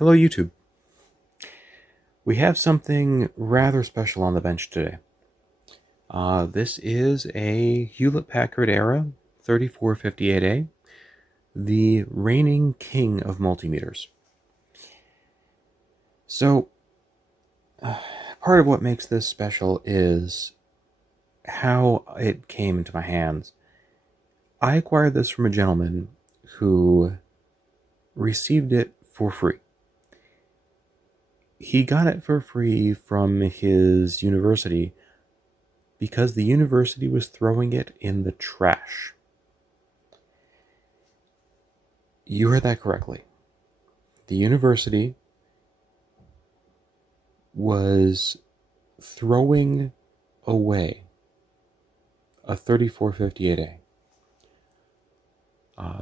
Hello, YouTube. We have something rather special on the bench today. This is a Hewlett-Packard era 3458A, the reigning king of multimeters. So, part of what makes this special is how it came into my hands. I acquired this from a gentleman who received it for free. He got it for free from his university because the university was throwing it in the trash. You heard that correctly. The university was throwing away a 3458A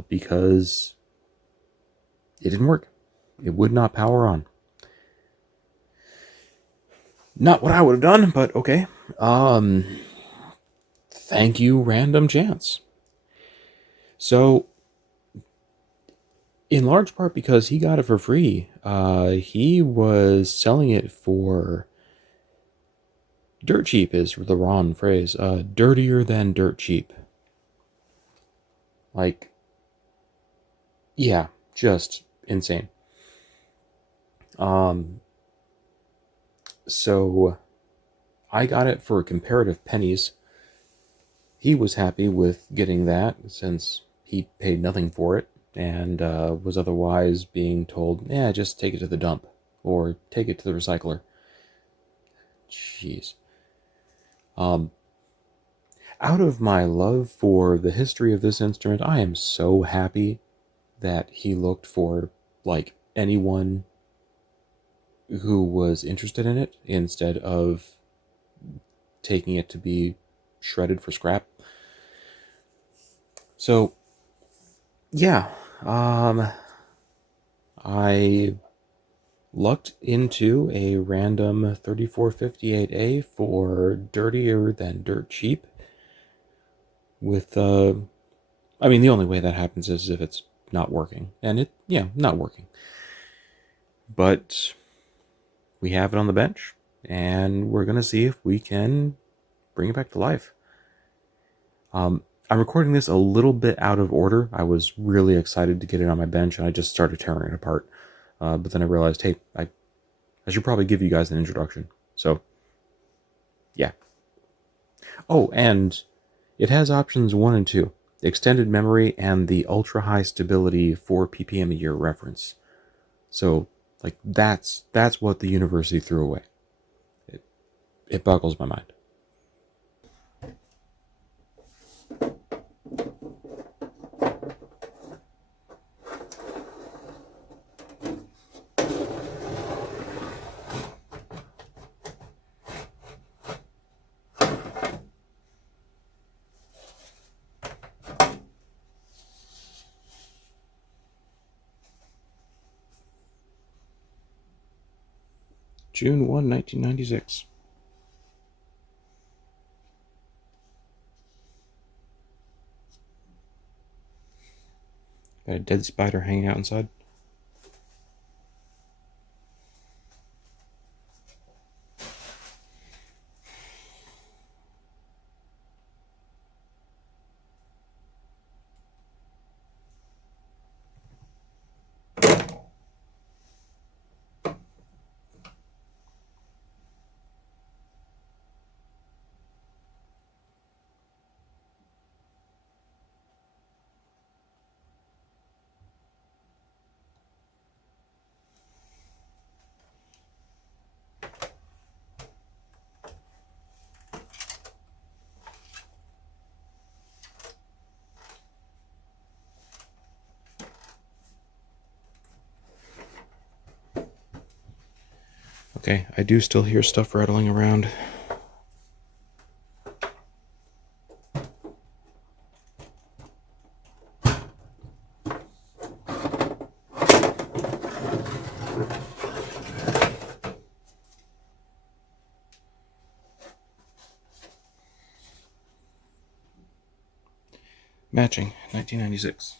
because it didn't work. It would not power on. Not what I would have done, but okay. Thank you, random chance. So, in large part because he got it for free, he was selling it for dirt cheap is the wrong phrase. Dirtier than dirt cheap. Like, yeah, just insane. So I got it for comparative pennies. He was happy with getting that since he paid nothing for it and was otherwise being told, yeah, just take it to the dump or take it to the recycler. Jeez. Out of my love for the history of this instrument, I am so happy that he looked for, like, anyone who was interested in it instead of taking it to be shredded for scrap. So, yeah, I lucked into a random 3458A for dirtier than dirt cheap with, the only way that happens is if it's not working. And not working. But we have it on the bench, and we're going to see if we can bring it back to life. I'm recording this a little bit out of order. I was really excited to get it on my bench, and I just started tearing it apart. But then I realized, hey, I should probably give you guys an introduction. So, yeah. Oh, and it has options 1 and 2. Extended memory and the ultra-high stability 4 ppm a year reference. So, like, that's what the university threw away. It boggles my mind. June 1, 1996. Got a dead spider hanging out inside. Okay, I do still hear stuff rattling around. Matching, 1996.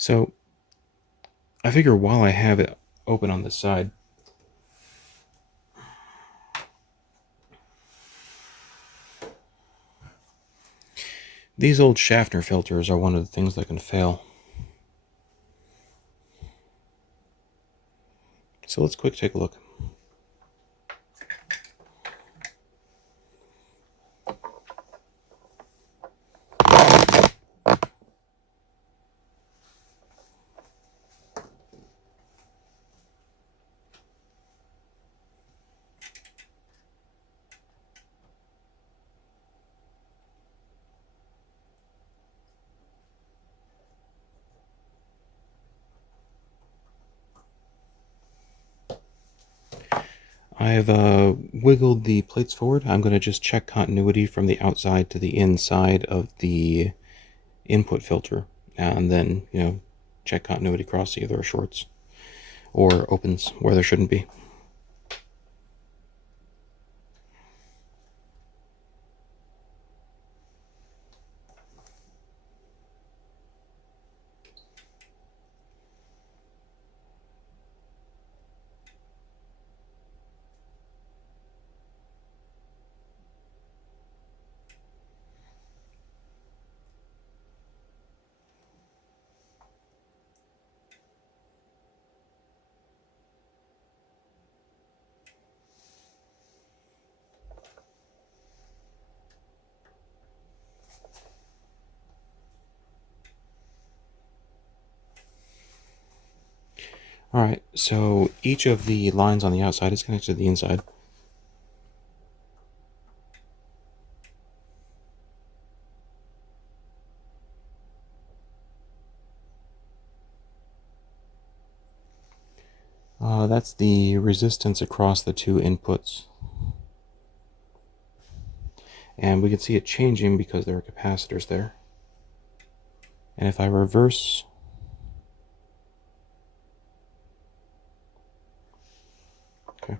So I figure while I have it open on this side, these old Schaffner filters are one of the things that can fail. So let's quick take a look. I've wiggled the plates forward. I'm going to just check continuity from the outside to the inside of the input filter, and then, check continuity across, see if there are shorts or opens where there shouldn't be. Alright, so each of the lines on the outside is connected to the inside. That's the resistance across the two inputs. And we can see it changing because there are capacitors there. And if I reverse okay.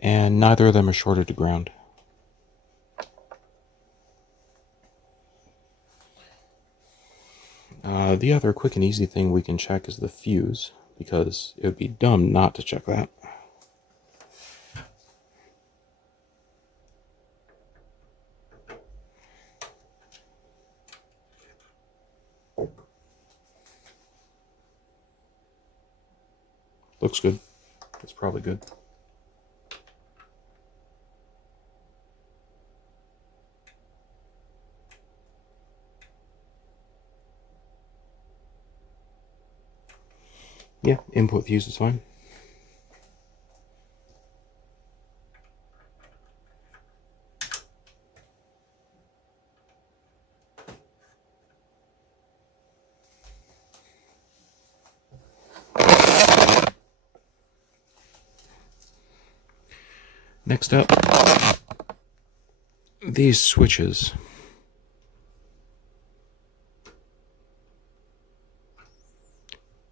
And neither of them are shorted to ground. The other quick and easy thing we can check is the fuse, because it would be dumb not to check that. Looks good. It's probably good. Yeah, input fuse is fine. Next up, these switches.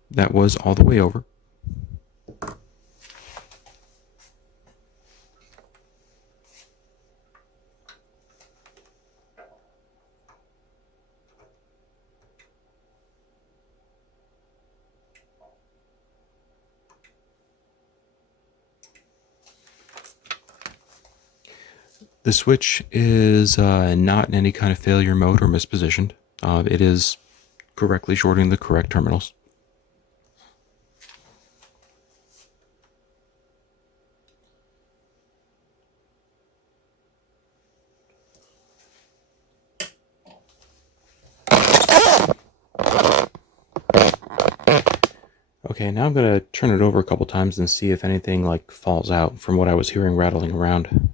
That was all the way over. The switch is not in any kind of failure mode or mispositioned. It is correctly shorting the correct terminals. Okay, now I'm going to turn it over a couple times and see if anything like falls out from what I was hearing rattling around.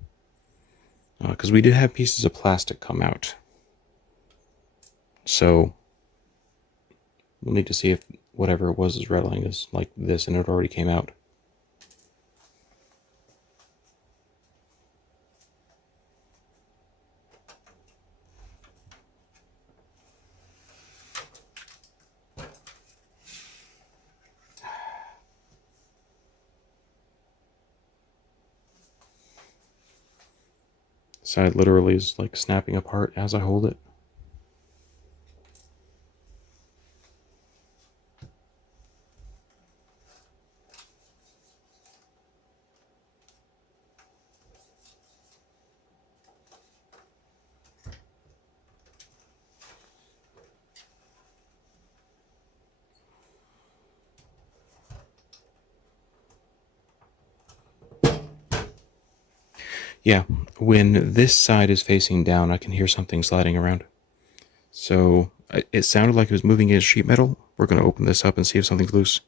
Because we did have pieces of plastic come out. So we'll need to see if whatever it was is rattling is like this and it already came out. Side literally is like snapping apart as I hold it. Yeah, when this side is facing down, I can hear something sliding around. So it sounded like it was moving as sheet metal. We're going to open this up and see if something's loose.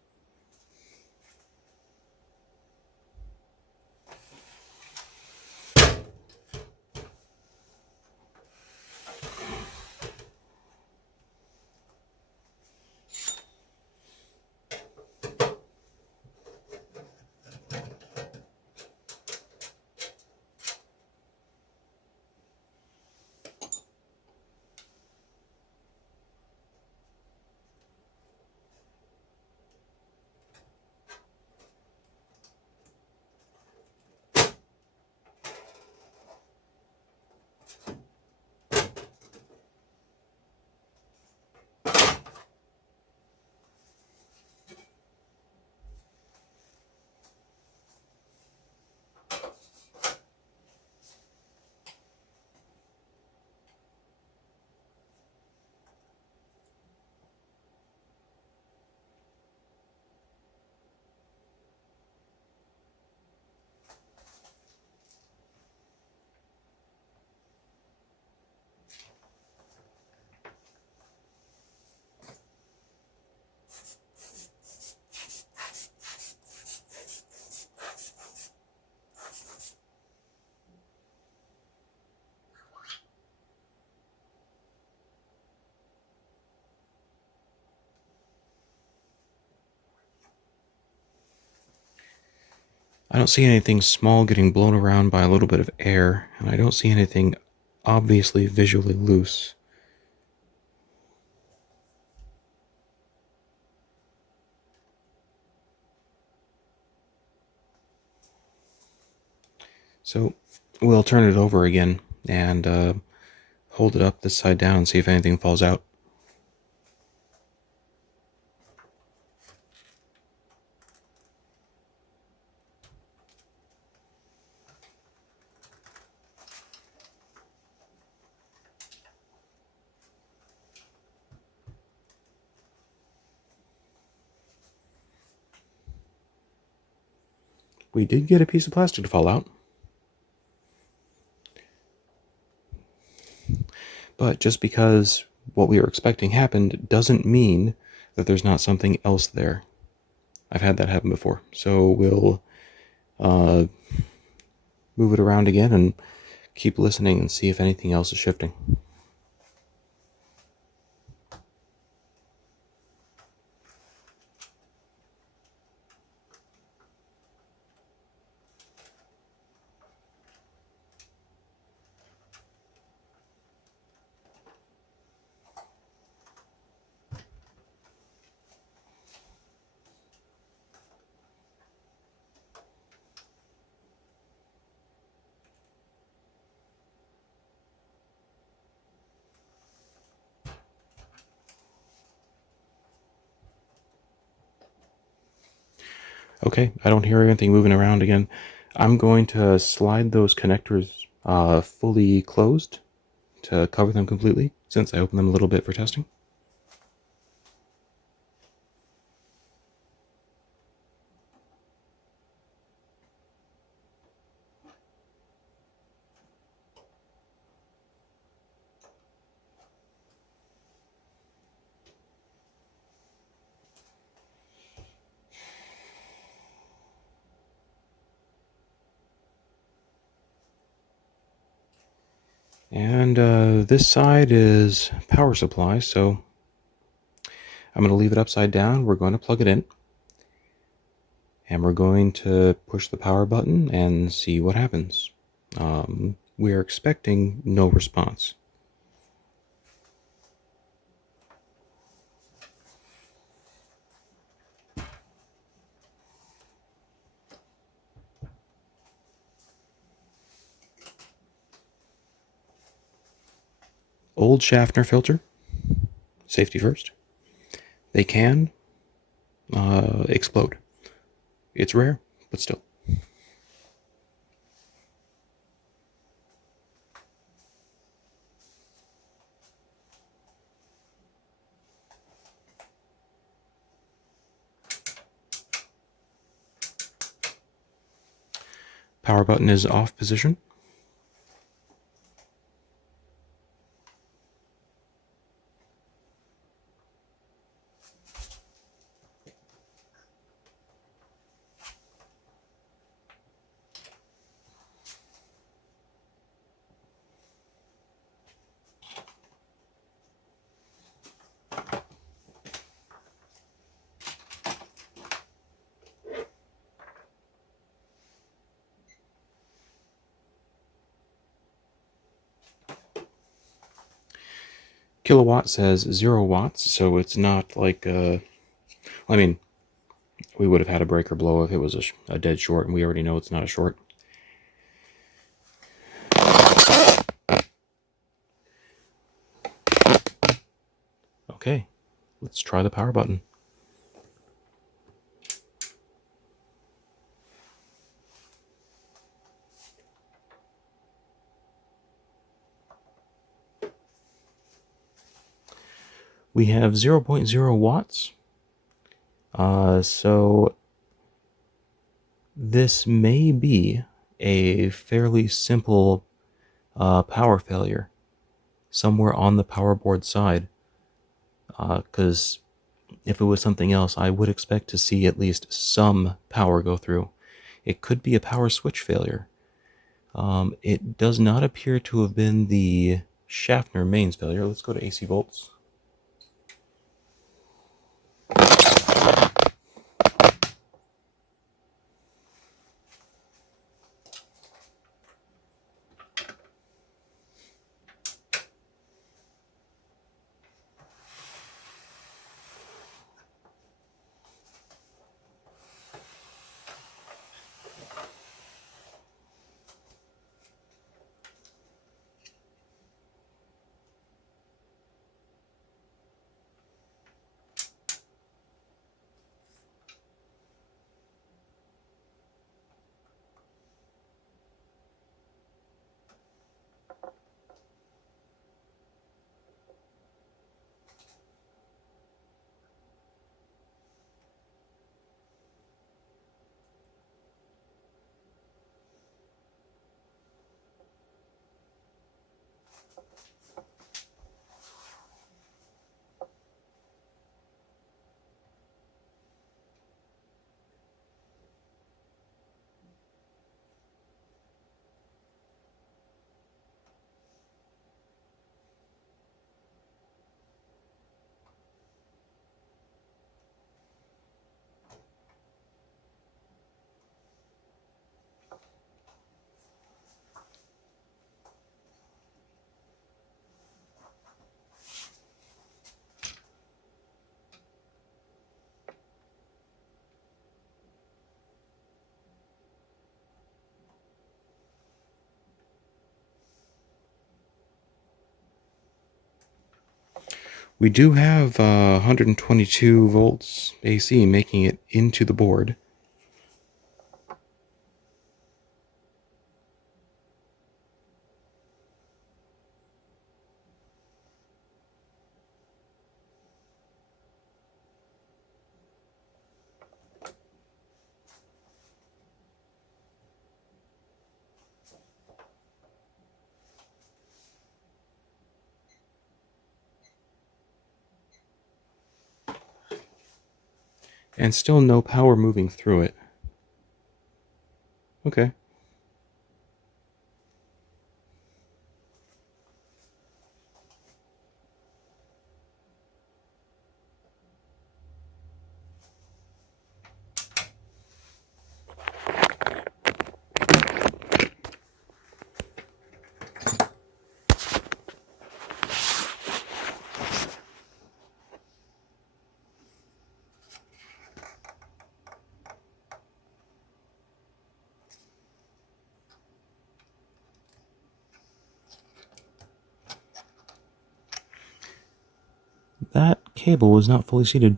I don't see anything small getting blown around by a little bit of air, and I don't see anything obviously visually loose. So we'll turn it over again and hold it up this side down and see if anything falls out. We did get a piece of plastic to fall out. But just because what we were expecting happened doesn't mean that there's not something else there. I've had that happen before. So we'll move it around again and keep listening and see if anything else is shifting. Okay, I don't hear anything moving around again. I'm going to slide those connectors fully closed to cover them completely, since I opened them a little bit for testing. And this side is power supply, so I'm going to leave it upside down. We're going to plug it in. And we're going to push the power button and see what happens. We are expecting no response. old Schaffner filter, safety first, they can explode. It's rare, but still. Power button is off position. Kilowatt says 0 watts, so it's not like I mean, we would have had a breaker blow if it was a dead short, and we already know it's not a short. Okay, let's try the power button. We have 0.0 watts. So this may be a fairly simple power failure somewhere on the power board side, because if it was something else, I would expect to see at least some power go through. It could be a power switch failure. It does not appear to have been the Schaffner mains failure. Let's go to AC volts. We do have 122 volts AC making it into the board. And still no power moving through it. Okay. that cable was not fully seated.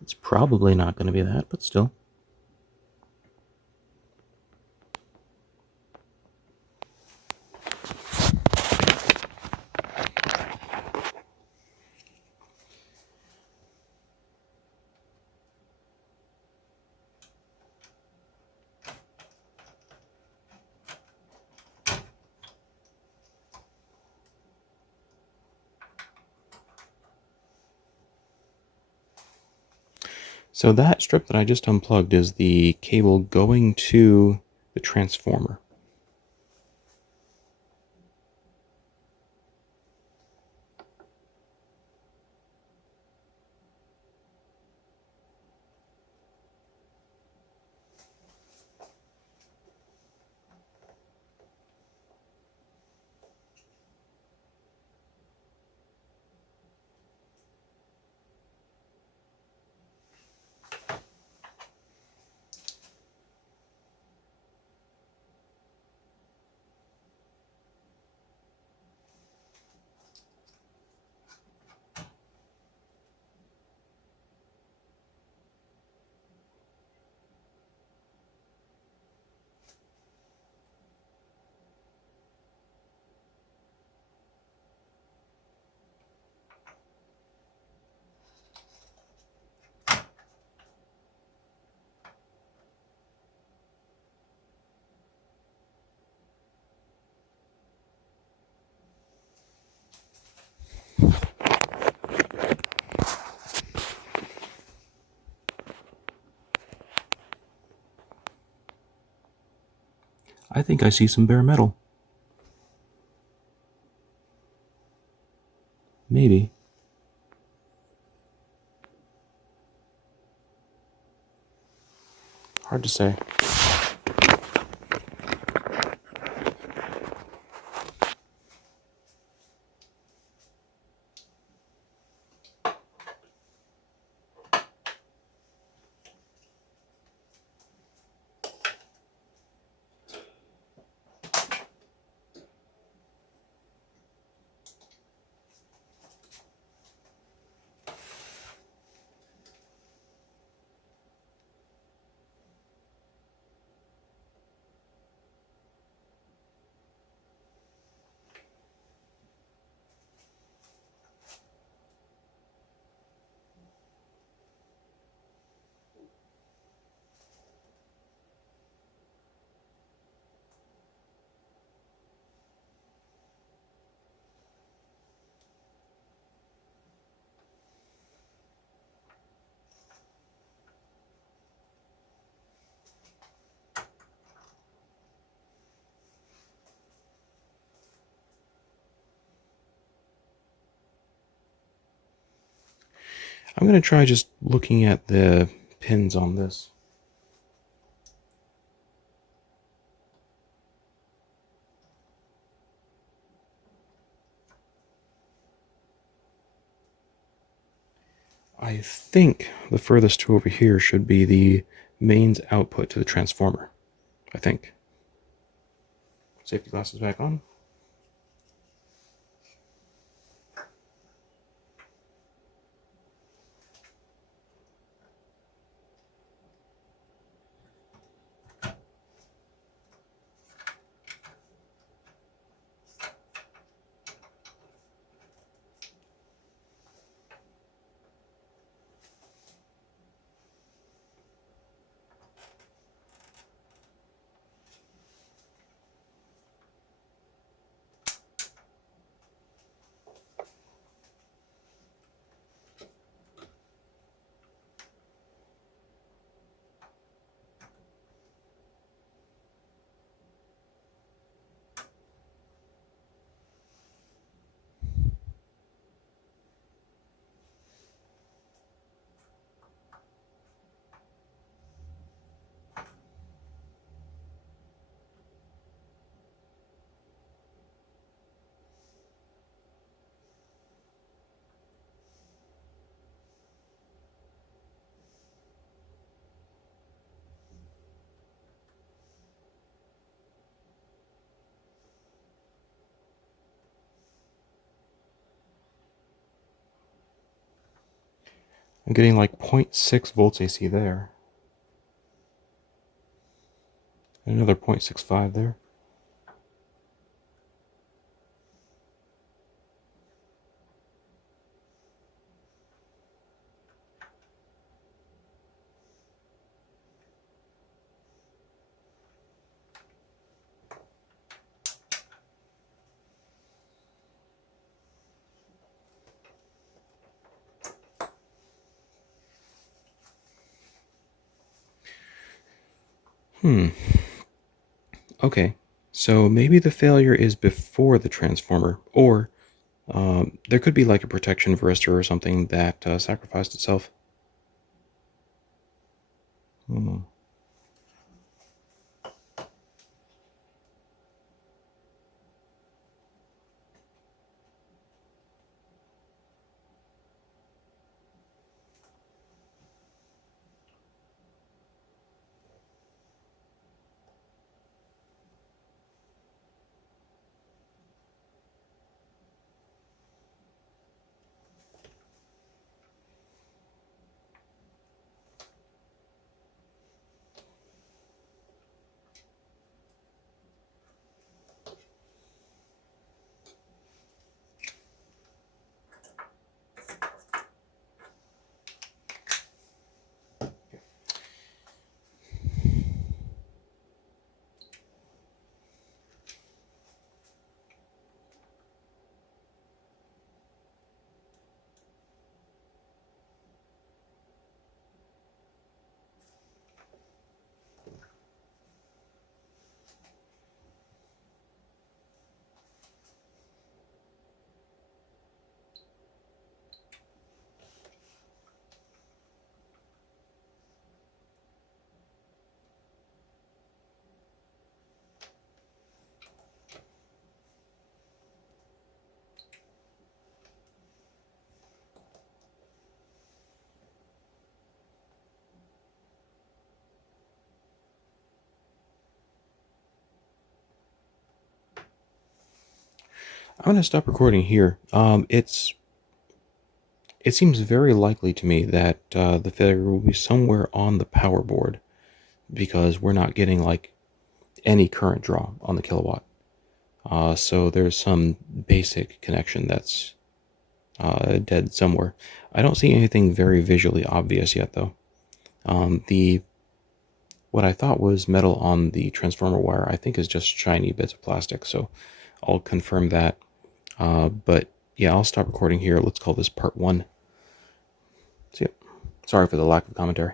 It's probably not going to be that, but still. So that strip that I just unplugged is the cable going to the transformer. I think I see some bare metal. Maybe. Hard to say. I'm going to try just looking at the pins on this. I think the furthest two over here should be the mains output to the transformer. I think. Safety glasses back on. I'm getting like 0.6 volts AC there. Another 0.65 there. Okay, so maybe the failure is before the transformer, or there could be like a protection varistor or something that sacrificed itself. Hmm. I'm going to stop recording here. It seems very likely to me that the failure will be somewhere on the power board because we're not getting like any current draw on the kilowatt. So there's some basic connection that's dead somewhere. I don't see anything very visually obvious yet, though. The what I thought was metal on the transformer wire, I think is just shiny bits of plastic. So I'll confirm that. But yeah, I'll stop recording here. Let's call this part 1. See ya. Sorry for the lack of commentary.